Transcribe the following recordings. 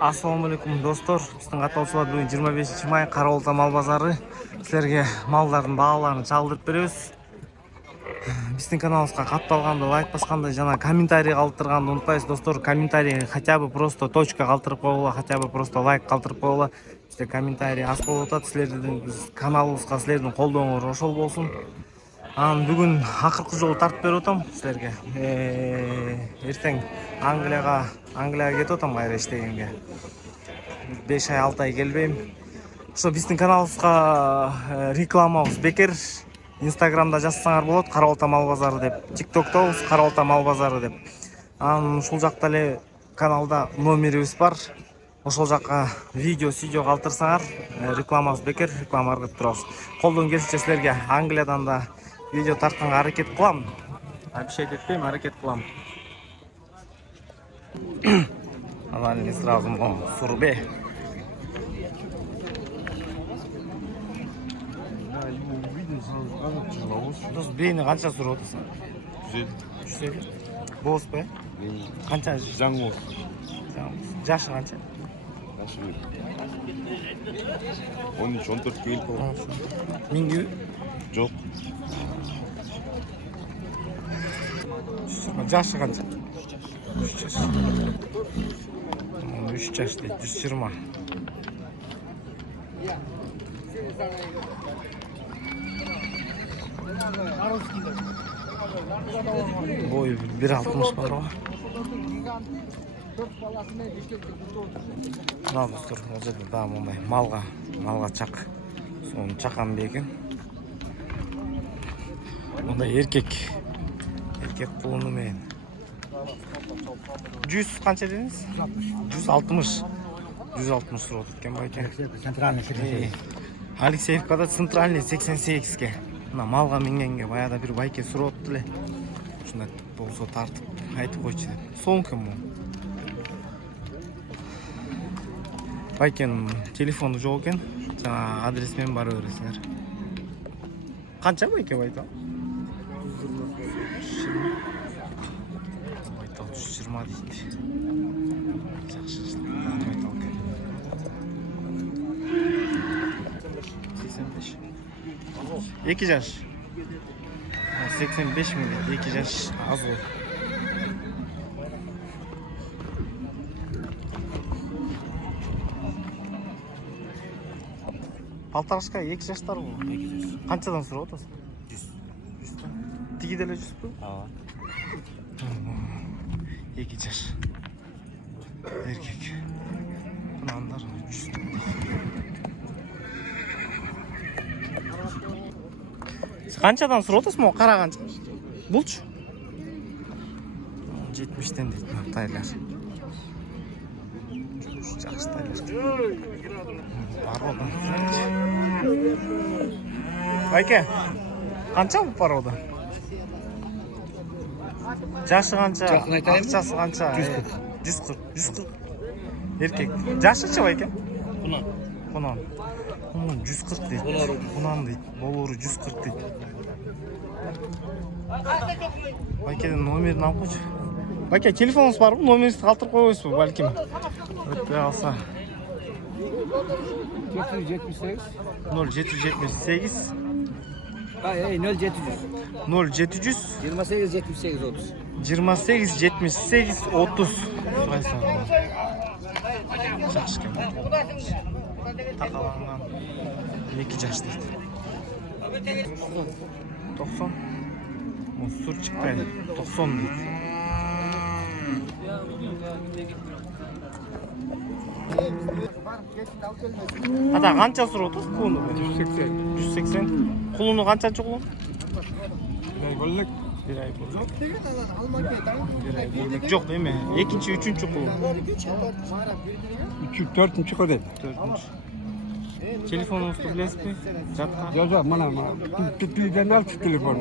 Assalamu alaikum dostlar. Биздин катталышыбар бүгүн 25 май Караолта мал базары. Силерге малдардын бааларын чалдырып беребиз. Биздин каналыбызга катталганды, лайк басканды жана комментарий калтырганды унутпайсыз достор. Комментарий хотя бы просто точка калтырып койгула, хотя бы просто лайк калтырып койгула. Бизде комментарий аз болуп атат. Силердин каналыбызга силердин колдооңор ошол болсун. Бүгүн акыркы жолу тартып берип атам силерге. Эртең Англияга кетип атам кайра иштегенге. 5 ай 6 ай келбейм. Ошо биздин каналыбызга рекламабыз бекер. Инстаграмда жазсаңар болот, Караолта мал базары деп. ТикТоктобуз Караолта мал базары деп. Ушул жакта эле каналда номерибиз бар. Ошол жакка видео калтырсаңар, рекламабыз бекер, реклама кылып турабыз. Колдон келишинче силерге Англиядан да видео тартканга аракет кылам. Обещать этпейм, аракет кылам. Анан сразу сурбе. Бейни канча сурап атасың? 150. Боз бе? Канча жаңы боз. Жашы канча? Жашы 13-14 келип калган. Миңги? Жок. Жашы канча? 3 жаш. 3 жаш дейт, 120. Бой 1.60 бар ғой. Мына достар, ол жерде да мындай малга чак. Соны чакан бекен. Мындай еркек кулуну менен. 100 канча дедиңиз? 160. 160 сурап атат экен байке. Центральный 88. Алексеевкада центральный 88ге. Мына малга мингенге баягыда бир байке сурап атты эле. Ушундай болсо тартып айтып койчу деп. Соңку му. Байкенин телефону жок экен. Жана адрес менен бара бересиңер. Канча байке байта? 120 дейт. Жакшы байта экен. 85. 2 жаш. 85 миң дейт. 2 жаш аз ғой. Полторашка 2 жаштар ғой. 2 жаш. Канчадан сурап атасың? 100. Тиги деле 100 бу? Ооба. 2 жаш. Эркек. Мынандар 100. Канчадан сурап атасың, могу кара канча? Булчу? 70тен дейт мына тайлар. Жакшы тайлар. Порода. Байке, канча бу порода? Жашы канча? Акчасы канча? 140. Эркек. Жашычы байке? Кунан. 140 дейт. Кунан дейт. Болору 140 дейт. Байкенин номерин алып койчу. Байке, телефонуңуз барбы? Номеринизди калтырып койбойсузбу балким? Өтпөй алса. 778. 0778. 0700. 28 78 30. 28 78 30. Жакшы экен. Такаланган 2 жаш дейт. 90. Сур чыкпайт. 90 дейт. Ата канча сурап атасыз кулуну? 180. 180. Кулуну канчанчы кулун? Bir ay болот. Жок эме, экинчи, үчүнчү кулун. 4-нчү кодет. 4-нчү. Телефонуңузду билесизби? Жатка. Жок, мына питлиден алчу телефон.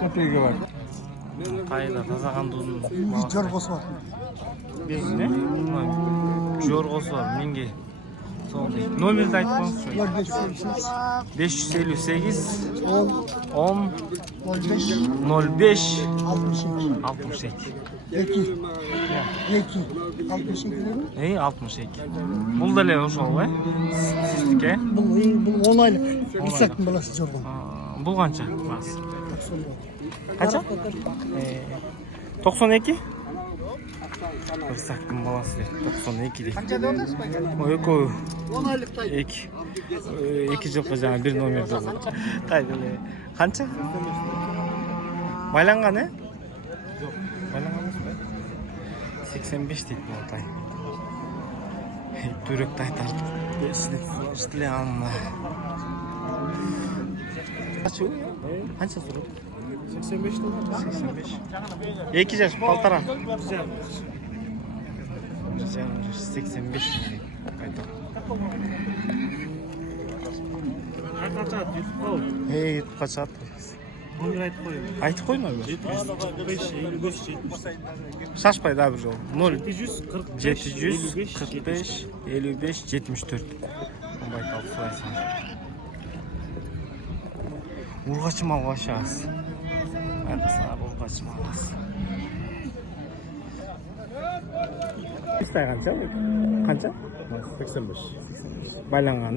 Сатыгы бар. Кайда тазагандын Жоргосу бар. Бегине? Жоргосу бар, миңги. Sol deydi. Номерді айтып қойыңызшы. 558 558 10 10 05 05 62 62. 2 62 62. Бұл да эле ошол го, сиздики? бұл 10 айлық Исактың баласы жолған Бұл қанша? Қанша? 92? Исактың баласы дейді, 92 дейді. қанша деп отырсыз ба? Ой, экөө 10 айлықтай 2 жылқы жаңа бір номерде болды. Қайда эле? Қанша? Байланған, Жоқ. Байланған емес пе? 85 дейді бұл тай. Түректі айтар. Шытыле анна. Қанша тұрып? 85 тұрып? 85. 2 жаш, полтора. 85. Қанша ютуб қой. Ютубқа шығады. Номер айтып қой. Айтып қойма бе? 745 55 70. Шашпай да бір жол. 0 745 745 55 74. Байкал сылайсың. Урғачы малға шығас. Байқасыңар урғачы малғас. Қыстай қанша? Қанша? 85. Байланған,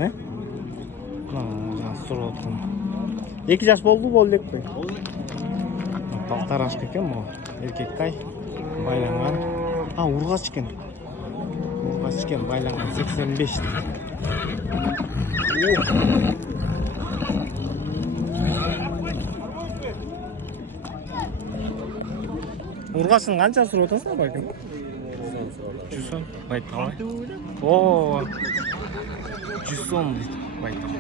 Жаңа сұры отырмын. 2 жаш болды бол деп қой. Балтарашқа екен бұл. Еркектай. Байланған. Урғач екен. Урғач екен байланған 85. Урғашын қанша сұры отырсың байкім? 110. Байталай. 110 дейді байтал.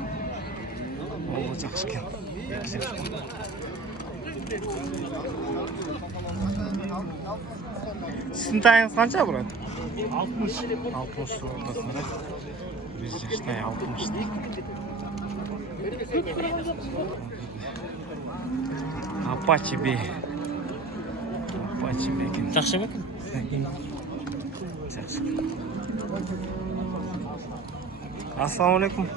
Ол жақсы екен. Сіздің тайыңыз қанша, брат? 60. 60 жыл ортасында. Біз жаштай 60 дейді. Апачи бе. Апачи бе екен. Жақсы ма екен? Жақсы. Ассалаумалейкум.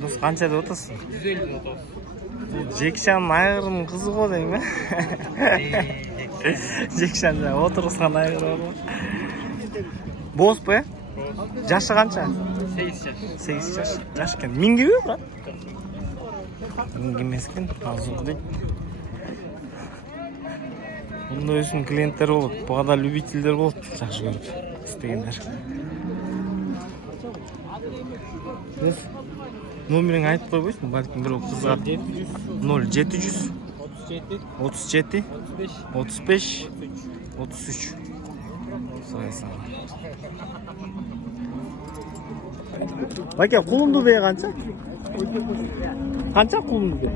Дос, қанша деп отырсың? 150 отыз. Жекшанның айғырының қызы ғой дейм бе? Жекшан отырғызған айғыр бар ма? Бос па? Жашы қанша? 8 жаш. 8 жаш. Жаш екен. Минге бе, брат? Минге емес екен. Азығы дейді. Бұнда өсім клиенттер болады. Бұғада любительдер болады. Жақсы көріп істегендер. Номерің айтып қойбойсың, бәлкім бір қызға 0700 37 35 33 сұрайсың. Бәке, құлынды бе қанша? Қанша құлынды бе?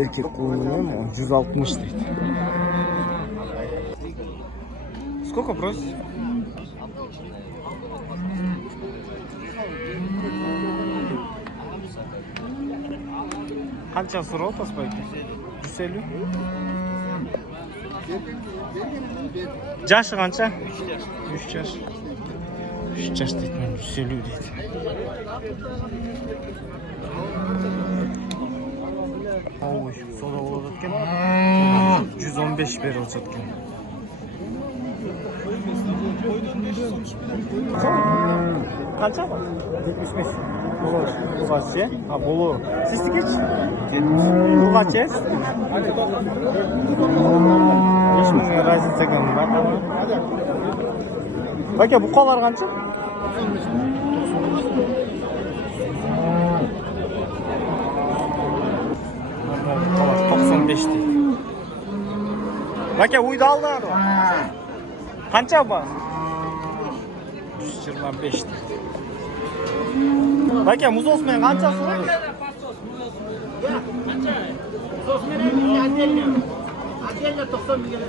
Еркек құлынды 160 дейді. Сколько просишь? Қанша сұрау таспайды? 150? Жашы қанша? 3 жаш. 3 жаш дейді, 150 дейді. Ой, сода болады өткен. 115 бері өтіп өткен. Қанша ба? 75. Бұлғач, бұлы. Сізді кеш? Бұлғач, ешміңе разница екен, байқама. Бәке, бұқалар қанша? 95 дейді. Бәке, ұйды алдар ба? Қанша ба? 125 дейді. Бәке, мұзосымен қанша сұрай? Отдельно 90 миллион.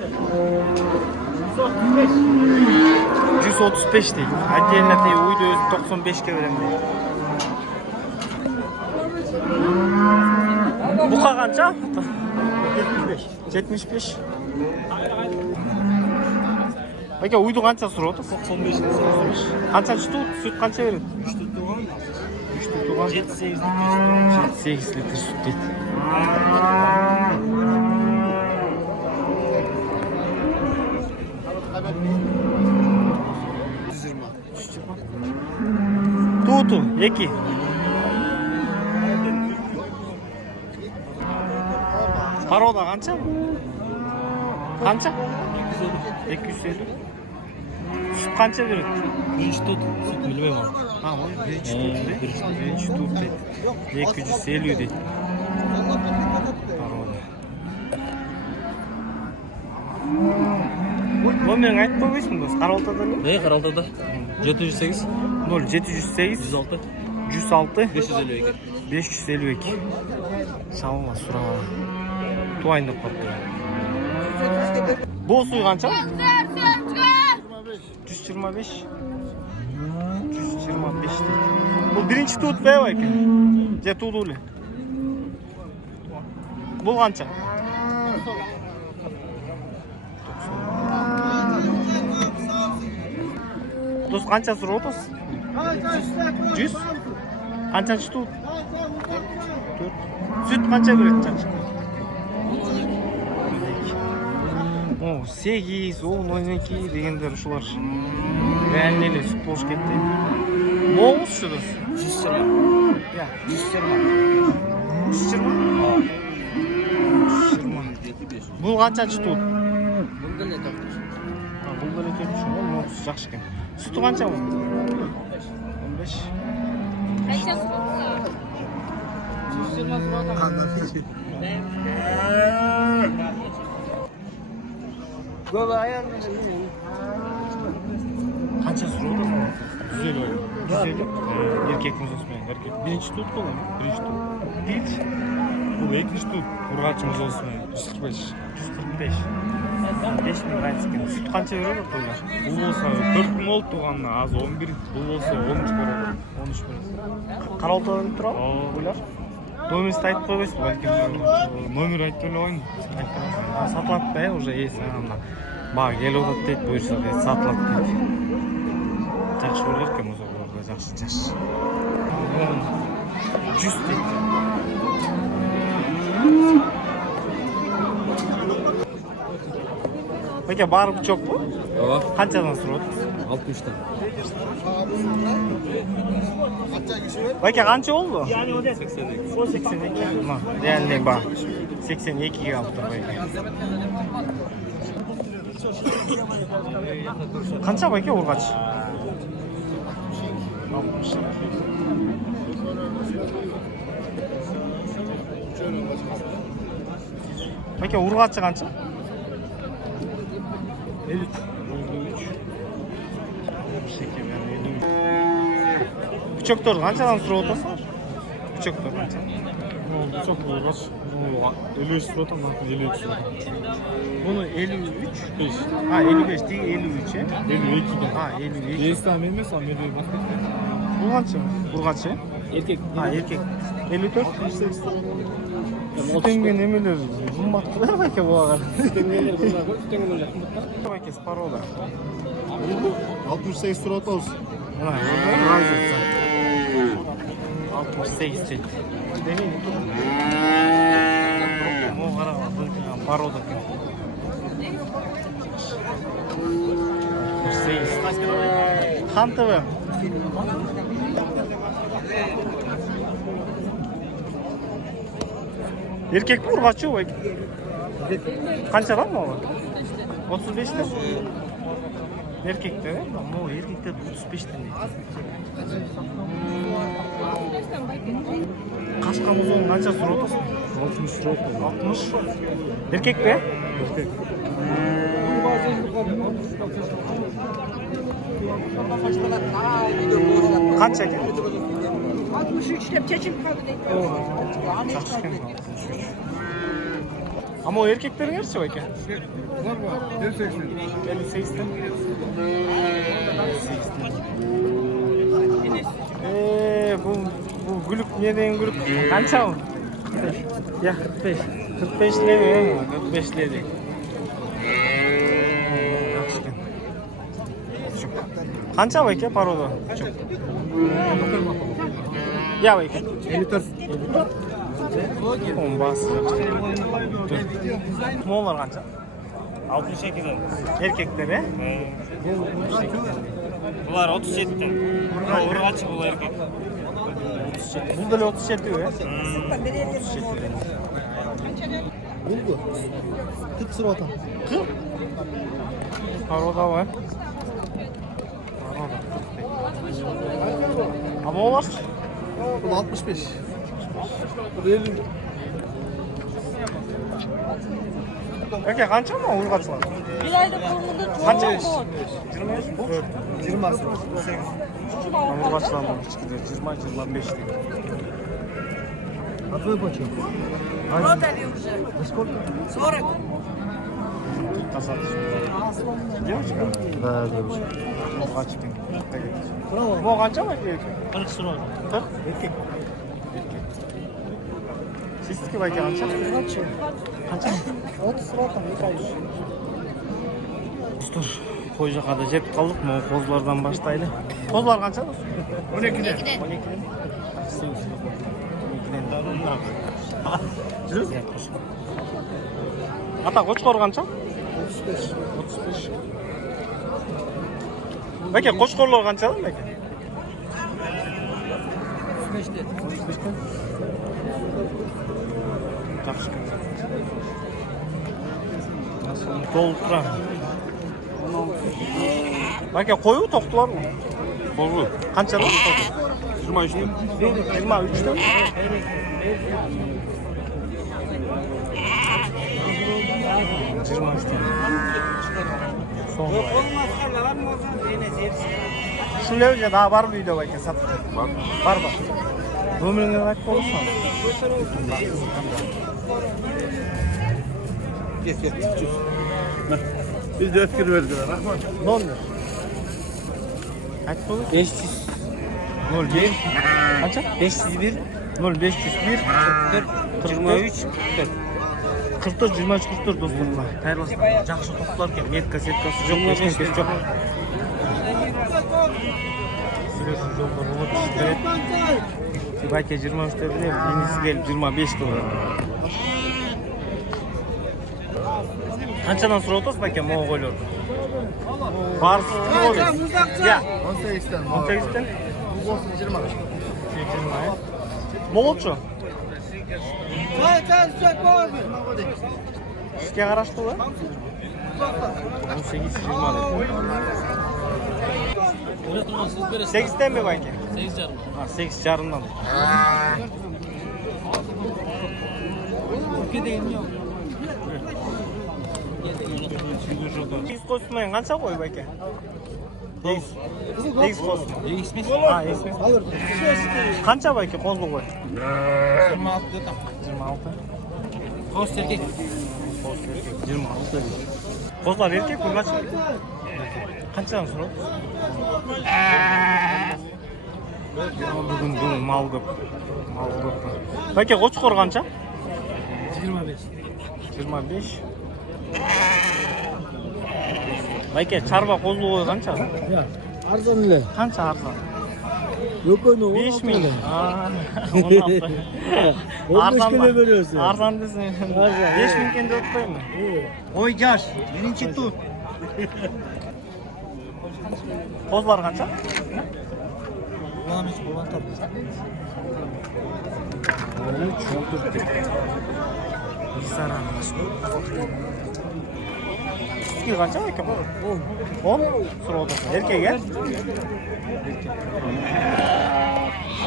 135 дейді. Отдельно ұйды өзі 95-ке берем дейді. Бұқа қанша? 75. Aka uydu qancha surib o'tasiz? 95 lira. Qanchasi tut? Süt qancha beradi? 3 tut tuğan. 3 tut tug'an 7-8 litr. 8 litr süt deydi. Tutu 2. Paroda qancha? Qancha? 250. Süt qancha beradi? Birinchi tut. Süt bilmayman. Ha, birinchi tut deydi. 250 deydi. Paroda. Nomerini aytib qo'ymaysizmi do'st? Qaroltadan. Ne Qaraltada? 708 0708 106 106 552. 552. Sağolma suraba. Tuayın dep qoptu. Bu suyu qancha? 125. 125 deydi. Bu birinchi tut be aka. Je tuduli. Bu qancha? Do'st qancha surib o'tasiz? 100. Qanchasi tut? 4. Süt qancha beradi chanchi? O 8, 10, 12 deganlar shular. Realleli süt bo'lish ketdi. Mo'g'uz shu do'st. 120. Ya, 120. 120. 120. Bu qanchasi tut? Bunda ne toptu? Ha, bu da ketmiş ama mo'g'uz yaxshi ekan. Sütü qancha bu? 15. Qancha suradi? 150. 150. Erkekimiz o'smaydi. Erkek. Birinchi tut qo'ydi. Birinchi tut. Birinchi. Bu ikkinchi tut. Urg'achimiz o'smaydi. 145. 145. 5000 qaytgan. Süt qancha beradi qo'ylar? Bu bolsa 4000 oldu tuğanla az 11. Bu bolsa 13 beradi. 13 beradi. Qaroltadan turadi qo'ylar. Do'mizda aytib qo'ymaysiz balki. Номер aytib qo'ying. Satıladi ya уже есть ana. Bak keladi deydi buyursa deydi satıladi deydi. Yaxshi bo'lar ekan muzoqlarga yaxshi. 100 deydi. Aka bari buchoq bu? Yo'q. Qanchadan suradi? 60 dan. Aka qancha oldu? 82. 82. Ma, realniy bak. 82 ga olib turibdi. Qancha aka urg'ach? 60. Aka urg'achi qancha? 53. 53. Buchoqlar qanchadan surib o'tasizlar? Buchoqlar qancha? Çok uğraş. 53 surat ama 53 surat. Bunu 53. 5. Ha 55 değil 53 ya. 52 de. Ha 52. Yeğistem bilmez ama bir basket. Bu kaçı? Bu kaçı? Erkek. Ha erkek. 54. Sütenge ne bilir? Qimmat qilar aka bu ağa. Sütengeler bunlar koy. Sütengeler yakınlıkta. Aka sparoda. 68 surat olsun. Mana razı 68 deydi. Demeyin. Mo qara, sparoda ekan. 68. Xantova. Erkek mi urg'achi u? Qancha var mı o? 35 de. Erkekte mi? Ama o erkekte 35 de. Kaşkamız onun qancha surib o'tasizmi? 60 surat. 60. Erkek mi? Erkek. Qancha ekan? 63 deb chechilib qoldi deydi. Yaxshi ekan 63. Ama o erkeklerin yarısı var ki. Var var. 58. 58'den. Bu gülük ne deyin gülük? Kança o? Ya 45. 45 lira. 45 lira. Қанша байке порода? Я байке. 54. Оның басы. Молар қанша? 62'den. Еркектер, е? Bunlar 37'den. Olur açık bu erkek. Бұл дәл 37 бе? Tık sırata. Порода бар. А молар? Bu 65. Bu 50. Байке қанша ма ұрғатшылар? Bir ayda kurulunda Қанша? çoğu 20 asır. Ұрғатшылар бұл кішкеде 20-25 дейді. А твой почем? Продали уже. За сколько? 40. Девочка? Да, девочка. Ұрғатшымен. Bravo. Бұл қанша ма екен? 40 sıra. 40? Еркек. Сестіке байке қанша? Қанша? 30 sırata. Достар, қой жаққа да жетіп қалдық. Мына қозылардан баштайлы. Қозылар қанша? 12-ден. 12-ден. Жүріз? Ата қошқор қанша? 35. 35. Бәке, қошқорлар қанша? Бәке? 35'te. 35-тен. Жақсы. Толып тұра. Бәке, қою тоқтылар ма? Қозы. Қанша да? 23'ten. 23-тен. Шулай уже да бар видео байке сат. Бар. Бар ба? Өміріңе айтып болсын. Biz de öfkeli verdiler. Rahman. Номер. Айтып болсын. 500. 01. Қанша? 501. 0501 23. 44 23 44 достарыма. Қайырлысың. Жақсы тоқтылар екен. Метка сеткасы жоқ, ешкімдер жоқ. Жүресің жолдар болады. Байке 23 деді, еңгісі келіп 25 кіло. Қаншадан сұрап отырсыз байке моға қойлар? Барысы кім ойлайсыз? Я. 18'ten. 18-тен? Bu olsun 20. 20, молодшы? Сізге қарашты ба? 18-20 деді. 8-тен бе байке? 8 жарымдан. Егіз қосымайын қанша қой байке? Егіз қосым. Егіз қанша байке қозы қой? 26 dedi. 26. Koz erkek. 26. Қозылар еркек пе қанша? Қаншадан сұрады? Бүгін мал көп. Байке қошқор қанша? 25. 25. Байке çarba қозы қой қанша? Arzan ile. Қанша арзан? Yok onu. 5 bin. 15 kilo veriyorsun. Арзан десең. 5 мың кен деп қойма. Oy yaş. Birinci tut. Қозылар қанша? Ulan hiç bulan tabii. Сізге қанша екен? 10? Сұрап отырсың. Еркек, е?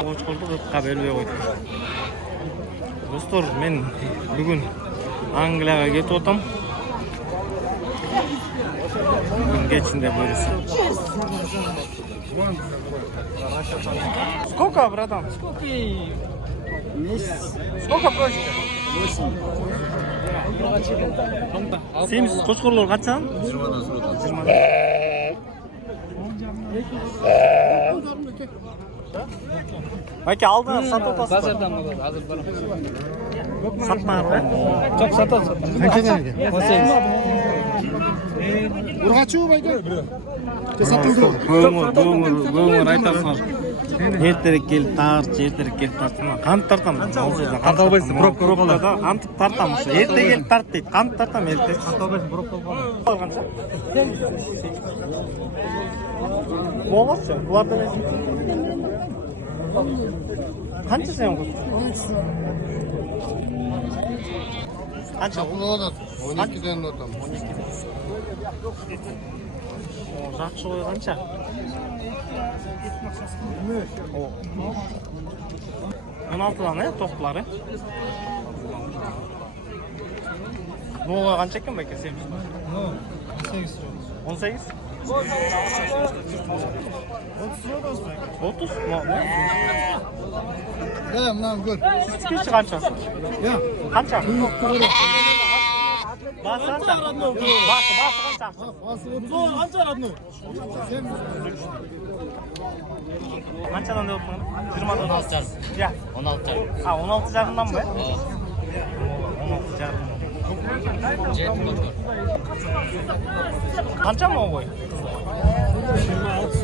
Қошқырды қырыққа бөлбей қойдық. Достар, мен бүгін Англияға кетіп отам. Бүгін кечінде бөлісім. Сколько, братан? Сколько просите? 70 қошқырлар қанша? 20'dan sonra. 20. Байке алдына сатып отасыз ба? Bazardan mı? Hazır var. Satmağır be. Çok satar. Kaç nerede? 18. Urgaçı baydı. Көңір айтасыңар. Ертерек келіп тартшы, ертерек келіп тартшы. Қант тартамын. Қант албайсың, пробкада қантып тартамын. Ерте келіп тарт дейді. Қант тартамын, ерте. Қант албайсың, пробкада. Алғанша? Болғанша? Бұларды емес. Қанша сен қыз? Қанша? 12'den notam. Жақсы ғой қанша? 16'dan тоқтылары. Бұға қанша екен бәке сен? 18. 30? Ya mınan gör. Siz қаншасы? Қанша? Басы қанша? Басы қанша? Qancha radno? Қаншадан деп отырмын? 20'dan. 16. Ja. 16. 16 жарымдан ба? 16 жарым. Қанша ма ғой?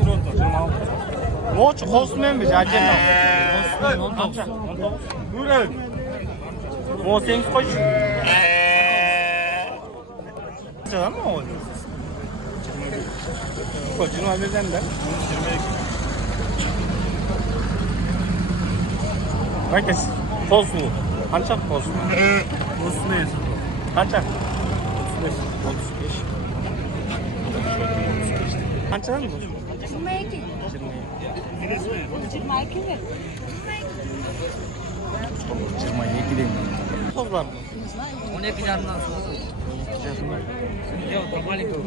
26. Оч қосымен бе? Әжен қанша? 19. О, сен қойшы. Қаншадан ма ғой? 21'den de. 22. Bakın, tozlu. Қанша tozlu? 35. Қанша? 35. 35. Қаншадан bu? 22. 22 mi? 22'den. Tozlar mı? 12 jarımdan sonra. 12 jarımdan. Yok, маленький.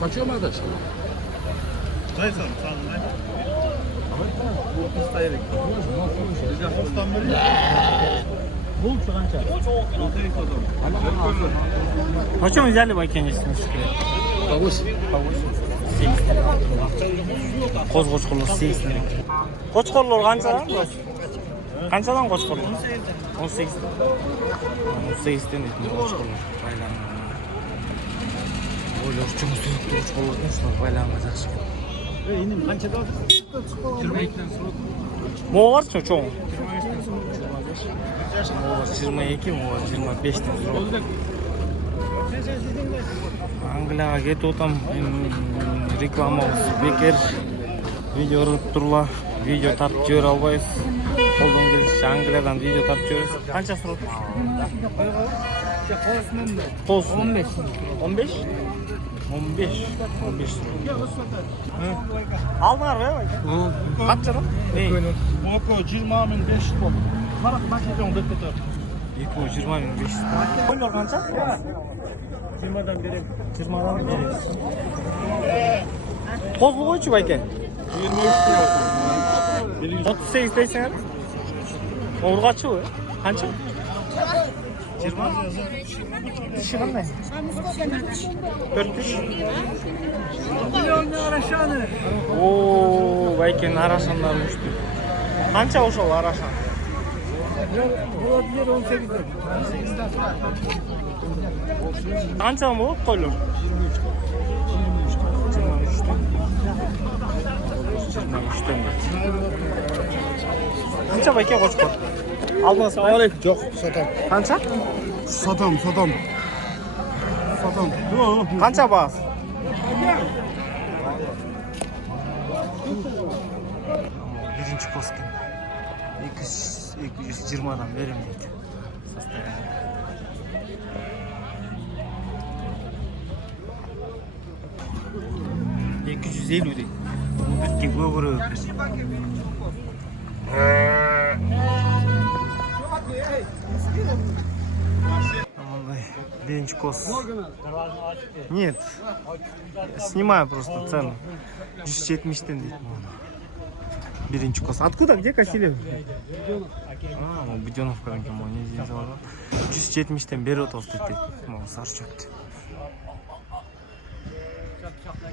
Почем это? Почем взяли бакенесini? Повысь. Qo'z qo'chqorlar 8 dan. Qo'chqorlar qanchadan? Qanchadan qo'chqorlar? 18 dan. 18 dan qo'chqorlar. Baylanma. O'ylar uchun qo'chqorlardan shular baylanma yaxshi. Endi qanchada olasiz? 22 dan so'radi. Mo'g'archi cho'ng. 22, 25 dan so'radi. Angliyaga ketib o'tam. Reklamamiz bekor. Video turlar. Video tartib jibera olmaysiz. Qo'ldan kelishcha Angliyadan video tartib jiberiz. Qancha so'radi? Qo'z 15. 15? 15. 15 so'radi. Aldinglar mı? Qanchadan? Boko 20.500 bo'ldi. Qara qanchadan deb ketar? 220.500. Qo'ylar qancha? 20dan berayım. 20'dan beramiz. Qo'zli qo'ychi aka. 38 deysan. Urg'achi u. Qancha? 20. Tishi qanday? 4 Oo, aka narashanlar uçtu. Qancha o'shal narashan? Bu 18 lira. Qancha bo'lib qo'ylar? 23'ten. Qancha aka qo'chqor? Aldingizmi? Aleyküm. Yo'q, satam. Qancha? Satam. Qancha bas? Birinchi poskin. 220'dan berim deydi. Sostoяние. 250 deydi. Bitki go'g'iri. Birinchi kos. Нет. Снимаю просто цену. 170'den deydi. Birinchi kos. Откуда? Где косили? Буденовкадан kim o? Ne diyeceğiz orada? 170'den beri otoz dedi. Sarı çöktü.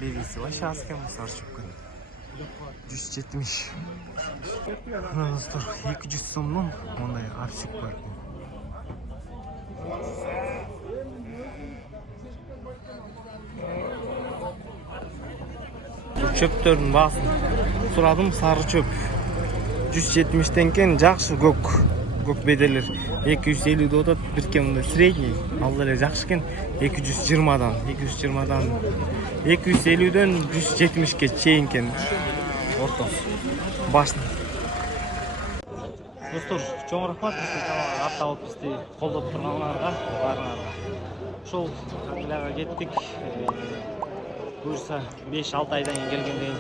Belgisi var. Şahsken sarı çöktü. 170. Мына достор 200 сомдон мындай апсик бар. Çöpтердин баасын сурадым, сары чөп 170 теңкен, жакшы көк бедерлер 250 да отат, бирке мындай средний, ал деле жакшы экен 220дан 250ден 170ке чейин экен ортосу башын. Достор, чоң рахмат биздин каналга катталып бизди колдоп тургандарга, баарыңарга. Ошол капиляга кеттик. Буюрса 5-6 айдан кийин келгенден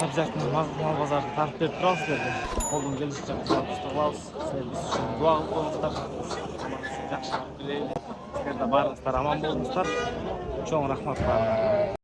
обязательно мал базарды тартып берип турабыз силерге. Колдон келишинче кызматыбызды кылабыз. Силер биз үчүн дуа кылып коюңуздар. Жакшы билели. Силер да баарыңыздар аман болуңуздар. Чоң рахмат баарыңарга.